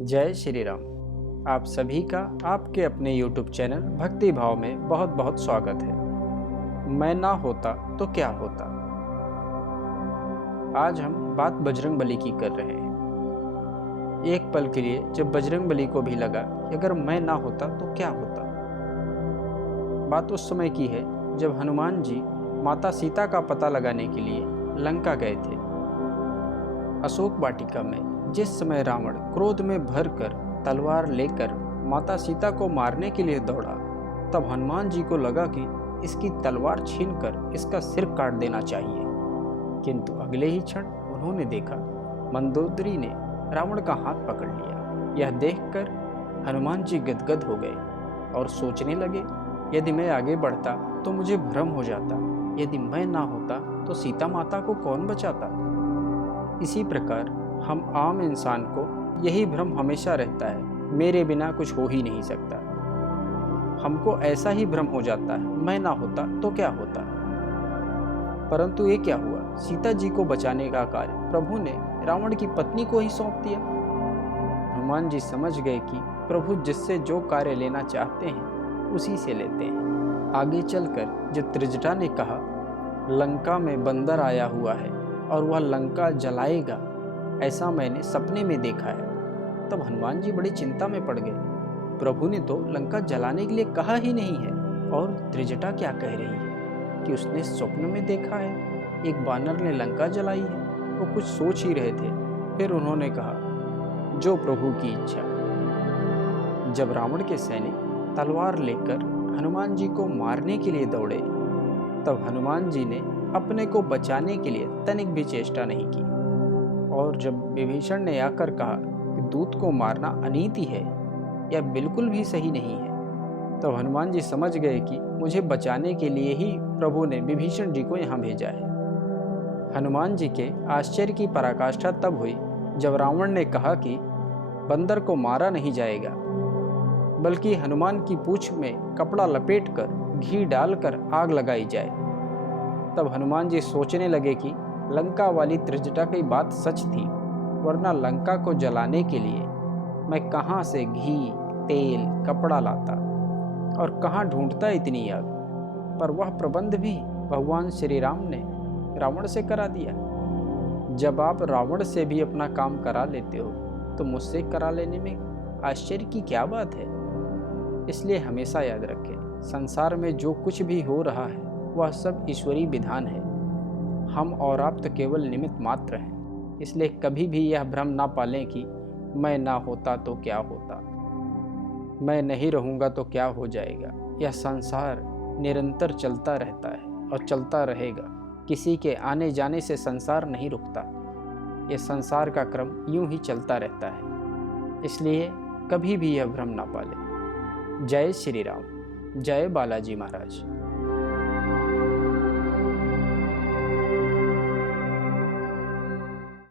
जय श्री राम। आप सभी का आपके अपने YouTube चैनल भक्ति भाव में बहुत बहुत स्वागत है। मैं ना होता तो क्या होता। आज हम बात बजरंगबली की कर रहे हैं। एक पल के लिए जब बजरंगबली को भी लगा कि अगर मैं ना होता तो क्या होता। बात उस समय की है जब हनुमान जी माता सीता का पता लगाने के लिए लंका गए थे। अशोक वाटिका में जिस समय रावण क्रोध में भरकर तलवार लेकर माता सीता को मारने के लिए दौड़ा, तब हनुमान जी को लगा कि इसकी तलवार छीनकर इसका सिर काट देना चाहिए। किंतु अगले ही क्षण उन्होंने देखा मंदोदरी ने रावण का हाथ पकड़ लिया। यह देखकर हनुमान जी गदगद हो गए और सोचने लगे, यदि मैं आगे बढ़ता तो मुझे भ्रम हो जाता, यदि मैं ना होता तो सीता माता को कौन बचाता। इसी प्रकार हम आम इंसान को यही भ्रम हमेशा रहता है, मेरे बिना कुछ हो ही नहीं सकता। हमको ऐसा ही भ्रम हो जाता है, मैं ना होता तो क्या होता। परंतु ये क्या हुआ, सीता जी को बचाने का कार्य प्रभु ने रावण की पत्नी को ही सौंप दिया। हनुमान जी समझ गए कि प्रभु जिससे जो कार्य लेना चाहते हैं उसी से लेते हैं। आगे चलकर जब त्रिजटा ने कहा लंका में बंदर आया हुआ है और वह लंका जलाएगा, ऐसा मैंने सपने में देखा है, तब हनुमान जी बड़ी चिंता में पड़ गए। प्रभु ने तो लंका जलाने के लिए कहा ही नहीं है और त्रिजटा क्या कह रही है कि उसने स्वप्न में देखा है एक बानर ने लंका जलाई है। वो कुछ सोच ही रहे थे, फिर उन्होंने कहा जो प्रभु की इच्छा। जब रावण के सैनिक तलवार लेकर हनुमान जी को मारने के लिए दौड़े, तब हनुमान जी ने अपने को बचाने के लिए तनिक भी चेष्टा नहीं की। और जब विभीषण ने आकर कहा कि दूत को मारना अनीति है, यह बिल्कुल भी सही नहीं है, तो हनुमान जी समझ गए कि मुझे बचाने के लिए ही प्रभु ने विभीषण जी को यहाँ भेजा है। हनुमान जी के आश्चर्य की पराकाष्ठा तब हुई जब रावण ने कहा कि बंदर को मारा नहीं जाएगा, बल्कि हनुमान की पूंछ में कपड़ा लपेटकर घी डालकर आग लगाई जाए। तब हनुमान जी सोचने लगे कि लंका वाली त्रिजटा की बात सच थी, वरना लंका को जलाने के लिए मैं कहाँ से घी, तेल, कपड़ा लाता और कहाँ ढूंढता इतनी आग। पर वह प्रबंध भी भगवान श्री राम ने रावण से करा दिया। जब आप रावण से भी अपना काम करा लेते हो तो मुझसे करा लेने में आश्चर्य की क्या बात है। इसलिए हमेशा याद रखें, संसार में जो कुछ भी हो रहा है वह सब ईश्वरीय विधान है। हम और आप तो केवल निमित्त मात्र हैं। इसलिए कभी भी यह भ्रम ना पालें कि मैं ना होता तो क्या होता, मैं नहीं रहूँगा तो क्या हो जाएगा। यह संसार निरंतर चलता रहता है और चलता रहेगा। किसी के आने जाने से संसार नहीं रुकता। यह संसार का क्रम यूं ही चलता रहता है। इसलिए कभी भी यह भ्रम ना पालें। जय श्री राम। जय बालाजी महाराज।